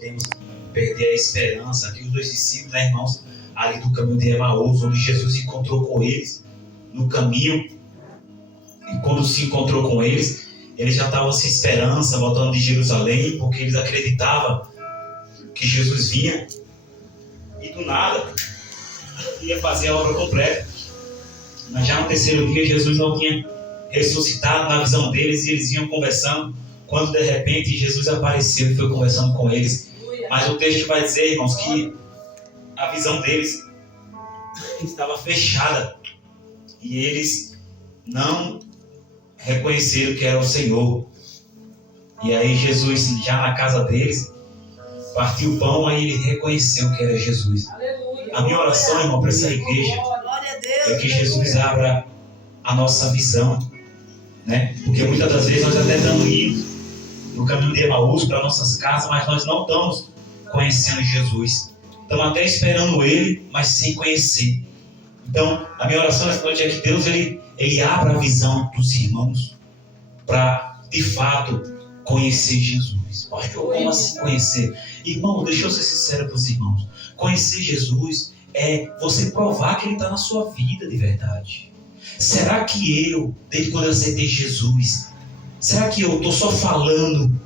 podemos perder a esperança. Aqui os dois discípulos, né, irmãos, ali do caminho de Emaús, onde Jesus encontrou com eles no caminho. E quando se encontrou com eles, eles já estavam sem esperança, voltando de Jerusalém, porque eles acreditavam que Jesus vinha e do nada ia fazer a obra completa. Mas já no terceiro dia, Jesus não tinha ressuscitado na visão deles e eles iam conversando, quando de repente Jesus apareceu e foi conversando com eles. Mas o texto vai dizer, irmãos, que a visão deles estava fechada e eles não reconheceram que era o Senhor. E aí Jesus, já na casa deles, partiu o pão, aí ele reconheceu que era Jesus. Aleluia. A minha oração, irmão, para essa igreja é que Jesus abra a nossa visão, né? Porque muitas das vezes nós até estamos indo no caminho de Emaús para nossas casas, mas nós não estamos conhecendo Jesus. Estamos até esperando Ele, mas sem conhecer. Então, a minha oração nessa noite é que Deus ele abra a visão dos irmãos para, de fato, conhecer Jesus. Pastor, como assim conhecer? Irmão, deixa eu ser sincero para os irmãos. Conhecer Jesus é você provar que Ele está na sua vida de verdade. Será que eu, desde quando eu aceitei Jesus, será que eu estou só falando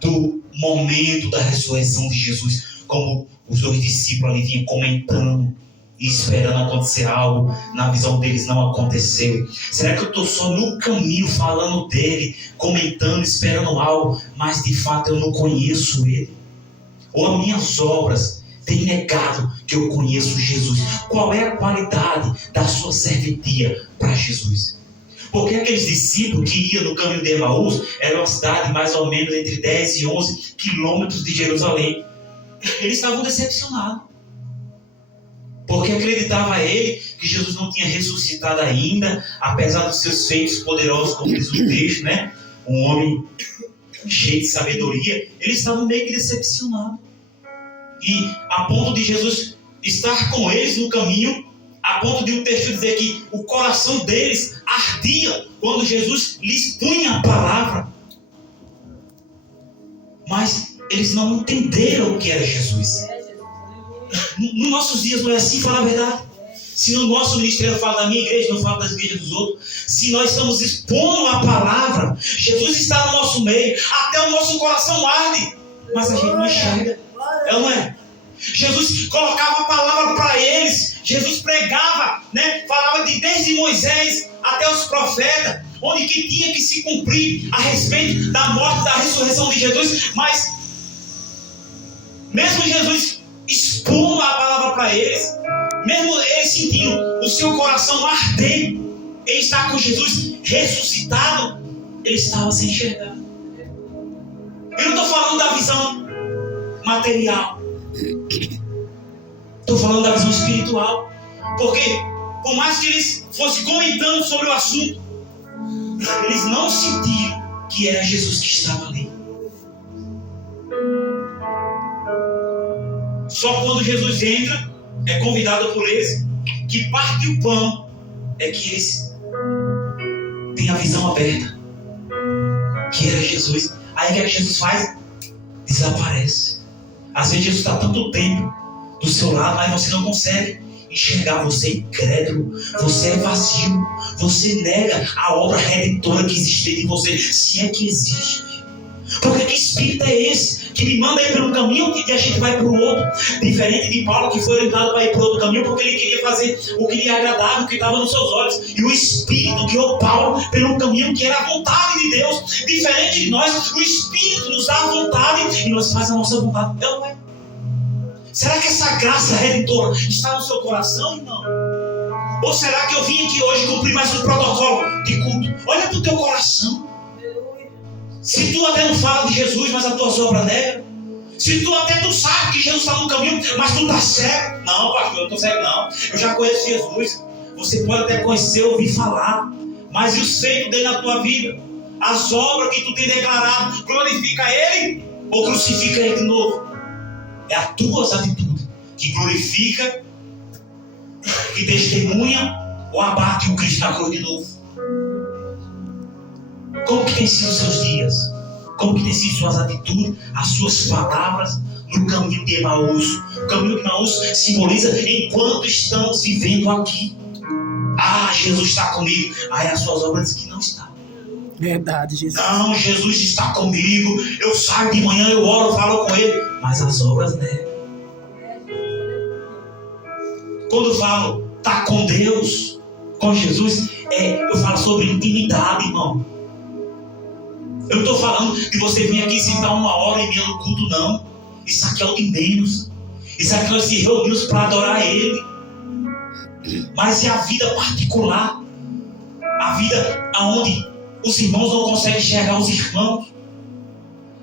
do momento da ressurreição de Jesus, como os dois discípulos ali vinham comentando e esperando acontecer algo, na visão deles não aconteceu? Será que eu estou só no caminho falando dele, comentando, esperando algo, mas de fato eu não conheço ele? Ou as minhas obras têm negado que eu conheço Jesus? Qual é a qualidade da sua serventia para Jesus? Porque aqueles discípulos que iam no caminho de Emaús, era uma cidade mais ou menos entre 10 e 11 quilômetros de Jerusalém. Eles estavam decepcionados, porque acreditava ele que Jesus não tinha ressuscitado ainda, apesar dos seus feitos poderosos, como diz o texto, né? Um homem cheio de sabedoria. Eles estavam meio que decepcionados. E a ponto de Jesus estar com eles no caminho, a ponto de o texto dizer que o coração deles ardia quando Jesus lhes punha a palavra. Mas eles não entenderam o que era Jesus. Nos nossos dias não é assim, falar a verdade. Se no nosso ministério eu falo da minha igreja, não falo das igrejas dos outros, se nós estamos expondo a palavra, Jesus está no nosso meio, até o nosso coração arde, mas a gente não enxerga. É ou não é? Jesus colocava a palavra para eles, Jesus pregava, né? Falava desde Moisés até os profetas, onde que tinha que se cumprir a respeito da morte e da ressurreição de Jesus. Mas mesmo Jesus expondo a palavra para eles, mesmo eles sentindo o seu coração arder em estar com Jesus ressuscitado, ele estava sem enxergar. Eu não estou falando da visão material, estou falando da visão espiritual. Porque por mais que eles fossem comentando sobre o assunto, eles não sentiram que era Jesus que estava ali. Só quando Jesus entra, é convidado por eles, que parte o pão, é que eles têm a visão aberta, que era Jesus. Aí o que é que Jesus faz? Desaparece. Às vezes Jesus está tanto tempo do seu lado, mas você não consegue enxergar. Você é incrédulo, você é vazio, você nega a obra redentora que existe dentro de você, se é que existe. Porque que espírito é esse que me manda ir para um caminho e a gente vai para o outro? Diferente de Paulo, que foi orientado para ir para outro caminho porque ele queria fazer o que lhe agradava, o que estava nos seus olhos. E o Espírito guiou Paulo pelo caminho que era a vontade de Deus. Diferente de nós, o Espírito nos dá a vontade e nós fazemos a nossa vontade. Então, não é? Será que essa graça redentora está no seu coração, irmão? Ou será que eu vim aqui hoje cumprir mais um protocolo de culto? Olha para o teu coração. Se tu até não fala de Jesus, mas a tua obra nega. Se tu até tu sabe que Jesus está no caminho, mas tu está cego. Não, pastor, eu não estou cego não. Eu já conheço Jesus. Você pode até conhecer, ouvir falar, mas e os feitos dele na tua vida? As obras que tu tem declarado, glorifica Ele ou crucifica Ele de novo? É as tuas atitudes que glorifica, que testemunha ou abate o Cristo na cruz de novo. Como que tem sido os seus dias? Como que tem sido suas atitudes, as suas palavras no caminho de Emaús. O caminho de Emaús simboliza enquanto estamos vivendo aqui. Ah, Jesus está comigo. Aí as suas obras dizem que não está. Verdade, Jesus. Não, Jesus está comigo. Eu saio de manhã, eu oro, falo com Ele. Mas as obras, né? Quando eu falo, tá com Deus, com Jesus, eu falo sobre intimidade, irmão. Eu não estou falando que você vem aqui sentar 1h30 no culto, não. Isso aqui é o de menos. Isso aqui nós se reunimos para adorar Ele. Mas é a vida particular. A vida onde os irmãos não conseguem enxergar os irmãos.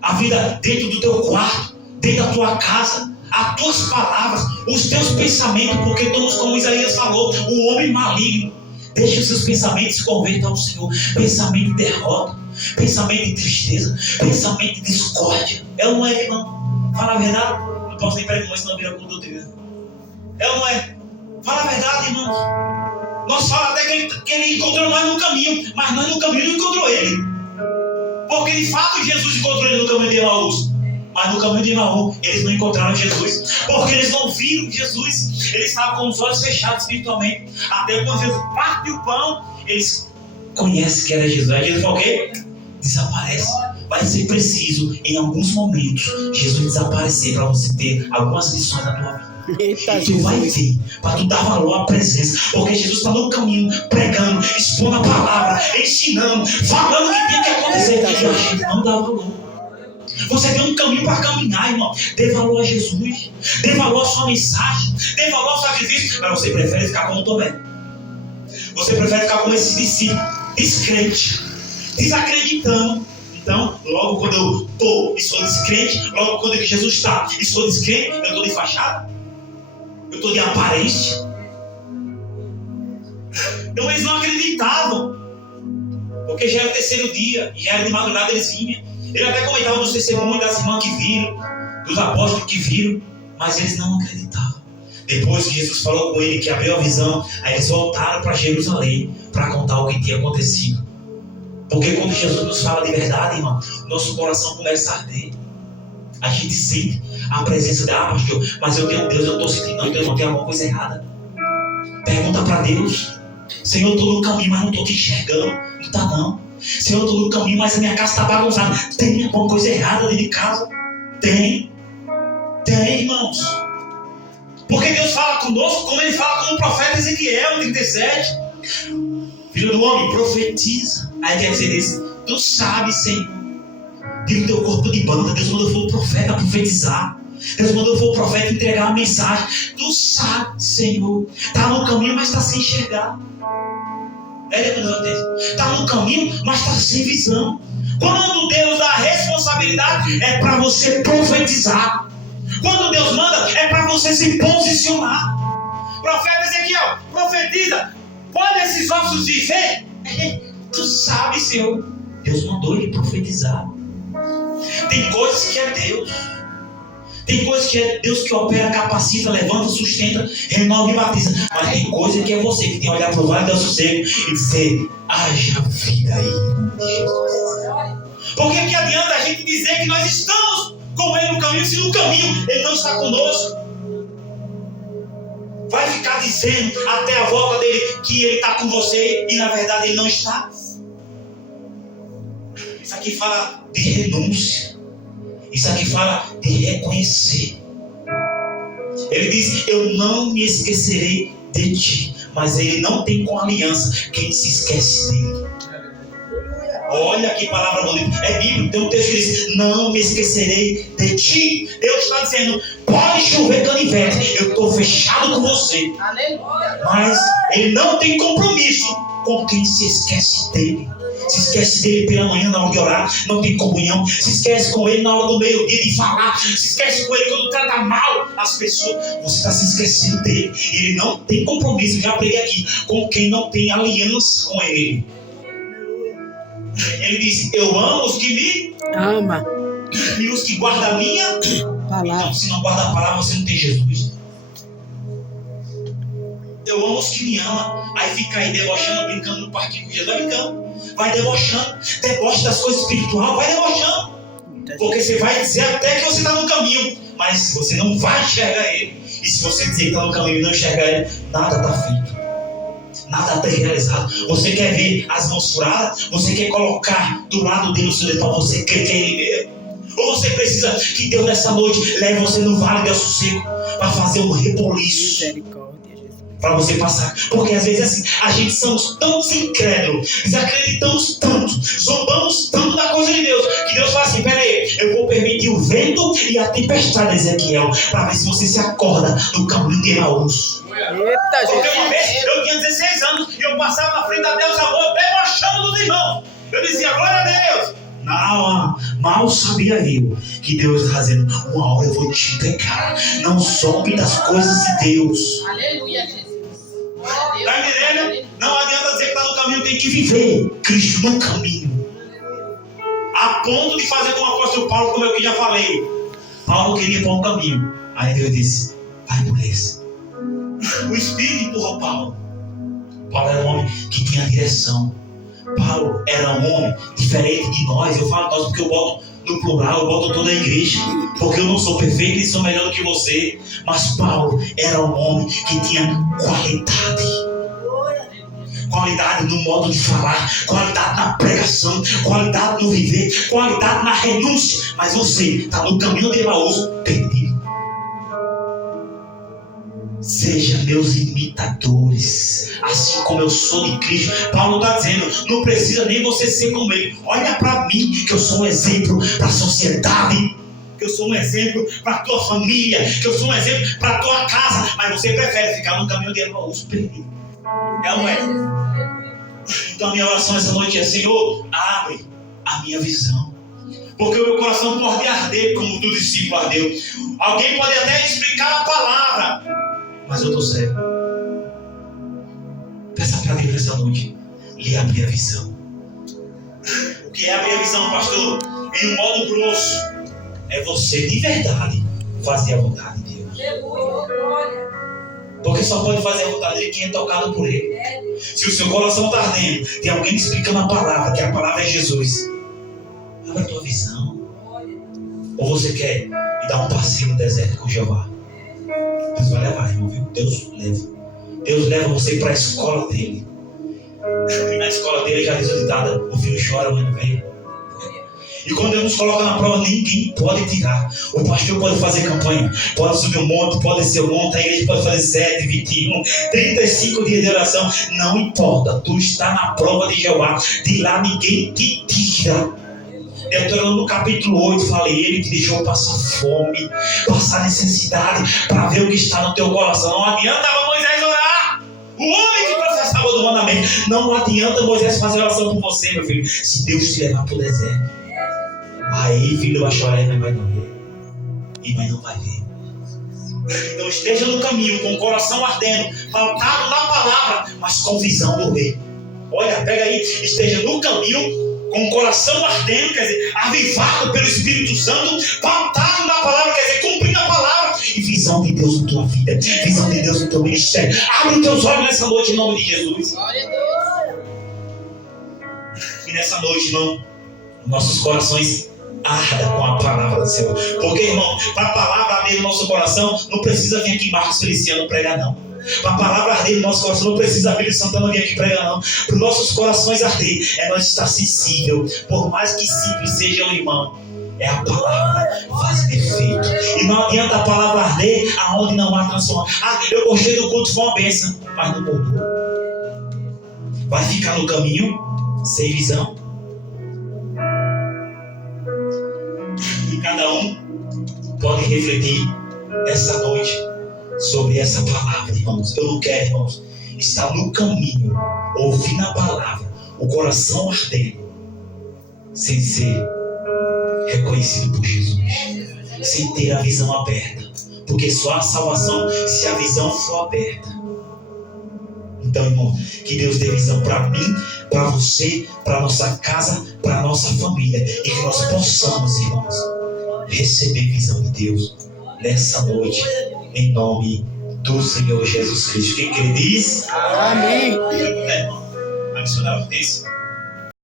A vida dentro do teu quarto, dentro da tua casa. As tuas palavras, os teus pensamentos, porque todos, como Isaías falou, o homem maligno. Deixa os seus pensamentos se convertam ao Senhor. Pensamento de derrota, pensamento de tristeza, pensamento de discórdia. É ou não é, irmão? Fala a verdade. Não posso nem pregar, senão vira com doutrina. É ou não é? Fala a verdade, irmãos. Nós falamos até que ele encontrou nós no caminho, mas nós no caminho não encontrou ele. Porque de fato Jesus encontrou ele no caminho de Emaús. Mas no caminho de Emaús eles não encontraram Jesus. Porque eles não viram Jesus. Eles estavam com os olhos fechados espiritualmente. Até quando Jesus parte o pão, eles conhecem que era Jesus. Aí Jesus falou o quê? Desaparece. Vai ser preciso, em alguns momentos, Jesus desaparecer para você ter algumas lições na tua vida. Eita, e tu vai ver, para tu dar valor à presença, porque Jesus está no caminho, pregando, expondo a palavra, ensinando, falando o que tem que acontecer. E a gente não dá valor. Você tem um caminho para caminhar, irmão. Dê valor a Jesus, dê valor à sua mensagem, dê valor ao sacrifício. Mas você prefere ficar como Tomé. Você prefere ficar como esse discípulo, descrente, desacreditando. Então, logo quando eu estou e sou descrente, logo quando Jesus está e sou descrente, eu estou de fachada, eu estou de aparência. Então eles não acreditavam, porque já era o terceiro dia, e já era de madrugada eles vinham. Ele até comentava nos testemunhos das irmãs que viram, dos apóstolos que viram, mas eles não acreditavam. Depois que Jesus falou com ele, que abriu a visão, aí eles voltaram para Jerusalém para contar o que tinha acontecido. Porque quando Jesus nos fala de verdade, irmão, nosso coração começa a arder. A gente sente a presença dela, pastor, mas eu tenho Deus, eu estou sentindo, não, então eu não tenho alguma coisa errada. Pergunta para Deus. Senhor, eu estou no caminho, mas não estou te enxergando. Não está não. Senhor, eu estou no caminho, mas a minha casa está bagunçada. Tem alguma coisa errada dentro de casa? Tem, irmãos. Porque Deus fala conosco como Ele fala com o profeta Ezequiel, 37. Filho do homem, profetiza. Aí quer dizer isso, tu sabes, Senhor, que no teu corpo de banda, Deus mandou foi o profeta profetizar. Deus mandou foi o profeta entregar a mensagem. Tu sabes, Senhor, está no caminho, mas está sem enxergar. Está no caminho, mas está sem visão. Quando Deus dá a responsabilidade, é para você profetizar. Quando Deus manda, é para você se posicionar. Profeta Ezequiel, profetiza. Pode esses ossos viver? Tu sabe, Senhor. Deus mandou ele profetizar. Tem coisas que é Deus. Tem coisas que é Deus que opera, capacita, levanta, sustenta, renova e batiza. Mas tem coisa que é você que tem que olhar para o vale do sossego e dizer: haja vida aí, Jesus. Porque que adianta a gente dizer que nós estamos com Ele no caminho, se no caminho Ele não está conosco? Vai ficar dizendo até a volta dele que Ele está com você e na verdade Ele não está? Isso aqui fala de renúncia. Isso aqui fala de reconhecer. Ele diz: eu não me esquecerei de ti. Mas Ele não tem com aliança quem se esquece dele. Olha que palavra bonita. É Bíblia, tem um texto que diz: não me esquecerei de ti. Deus está dizendo: pode chover canivete, eu estou fechado com você. Mas Ele não tem compromisso com quem se esquece dele. Se esquece dele pela manhã na hora de orar, não tem comunhão. Se esquece com ele na hora do meio-dia de falar. Se esquece com ele quando trata mal as pessoas. Você está se esquecendo dele. Ele não tem compromisso, já preguei aqui, com quem não tem aliança com ele. Ele diz: eu amo os que me ama e os que guardam a minha palavra. Então, se não guarda a palavra, você não tem Jesus. Eu amo os que me amam. Aí fica aí debochando, brincando no parquinho com Jesus. Vai brincando, vai debochando. Deboche das coisas espirituais, vai debochando. Porque você vai dizer até que você está no caminho, mas se você não vai enxergar ele, e se você dizer que está no caminho e não enxergar ele, nada está feito. Nada está realizado. Você quer ver as mãos furadas? Você quer colocar do lado dele o seu dedo para você crer que é ele mesmo? Ou você precisa que Deus nessa noite leve você no vale do sossego para fazer um reboliço? Para você passar. Porque às vezes assim, a gente somos tão incrédulos, desacreditamos tanto, zombamos tanto da coisa de Deus, que Deus fala assim: peraí, eu vou permitir o vento e a tempestade, Ezequiel, para ver se você se acorda do caminho de Emaús. Eita, Porque uma Jesus. vez eu tinha 16 anos e eu passava na frente da Deus amor, debochando dos irmãos. Eu dizia: glória a Deus. Não, mal sabia eu que Deus está dizendo: uma hora eu vou te pegar. Não zombe das coisas de Deus. Aleluia, Jesus. Está entendendo? Não adianta dizer que está no caminho, tem que viver Cristo no caminho. A ponto de fazer como o apóstolo Paulo, como eu que já falei. Paulo queria ir para um caminho. Aí Deus disse: vai por esse. O Espírito empurrou Paulo. Paulo era um homem que tinha direção. Paulo era um homem diferente de nós. Eu falo nós porque eu boto no plural, eu boto toda a igreja, porque eu não sou perfeito e sou melhor do que você. Mas Paulo era um homem que tinha qualidade no modo de falar, qualidade na pregação, qualidade no viver, qualidade na renúncia. Mas você está no caminho de Emaús perdido. Sejam meus imitadores, assim como eu sou de Cristo. Paulo está dizendo: não precisa nem você ser como ele. Olha para mim, que eu sou um exemplo para a sociedade, que eu sou um exemplo para a tua família, que eu sou um exemplo para a tua casa. Mas você prefere ficar no caminho de Emaús perdido. É ou não é? Então a minha oração essa noite é: Senhor, abre a minha visão, porque o meu coração pode arder como do discípulo ardeu. Alguém pode até explicar a palavra, mas eu estou cego. Peça para Deus essa noite lhe abrir a visão. O que é abrir a visão, pastor? Em um modo grosso, é você de verdade fazer a vontade de Deus. Porque só pode fazer a vontade dele quem é tocado por ele. Se o seu coração está ardendo, tem alguém explicando a palavra, que a palavra é Jesus, abre a tua visão. Ou você quer ir dar um passeio no deserto com Jeová? Deus vai levar, irmão, viu? Deus leva. Deus leva você para a escola dele. E na escola dele já diz o ditado: o filho chora, a mãe não vê. E quando Deus nos coloca na prova, ninguém pode tirar. O pastor pode fazer campanha, pode subir um monte, pode descer um monte, a igreja pode fazer 7, 21, 35 dias de oração. Não importa, tu está na prova de Jeová. De lá ninguém te tira. Deuteronômio no capítulo 8 fala: ele te deixou passar fome, passar necessidade, para ver o que está no teu coração. Não adianta Moisés orar. O homem que processava do mandamento. Não adianta Moisés fazer oração por você, meu filho. Se Deus te levar para o deserto, aí filho vai chorar, mas vai não ver. E mas não vai ver. Então esteja no caminho com o coração ardendo, pautado na palavra, mas com visão do rei. Olha, pega aí, esteja no caminho com o coração ardendo, quer dizer, avivado pelo Espírito Santo, pautado na palavra, quer dizer, cumprindo a palavra, e visão de Deus na tua vida, visão de Deus no teu ministério. Abre os teus olhos nessa noite em nome de Jesus. Glória a Deus. E nessa noite, irmão, nossos corações arda com a palavra do Senhor. Porque, irmão, para a palavra arder no nosso coração, não precisa vir aqui Marcos Feliciano pregar, não. Para a palavra arder no nosso coração, não precisa vir Santana vir aqui pregar, não. Para os nossos corações arder, é nós estar sensível. Por mais que simples seja o irmão, é a palavra faz efeito. E não adianta a palavra arder aonde não há transformação. Ah, eu gostei do culto, foi uma bênção, mas não mudou. Vai ficar no caminho sem visão. E cada um pode refletir essa noite sobre essa palavra, irmãos. Eu não quero, irmãos, estar no caminho, ouvindo a palavra, o coração ardendo, sem ser reconhecido por Jesus, sem ter a visão aberta, porque só há salvação se a visão for aberta. Então, irmão, que Deus dê visão para mim, para você, para nossa casa, para nossa família, e que nós possamos, irmãos, receber visão de Deus nessa noite, em nome do Senhor Jesus Cristo. Quem crê diz? Amém. Adicionar isso.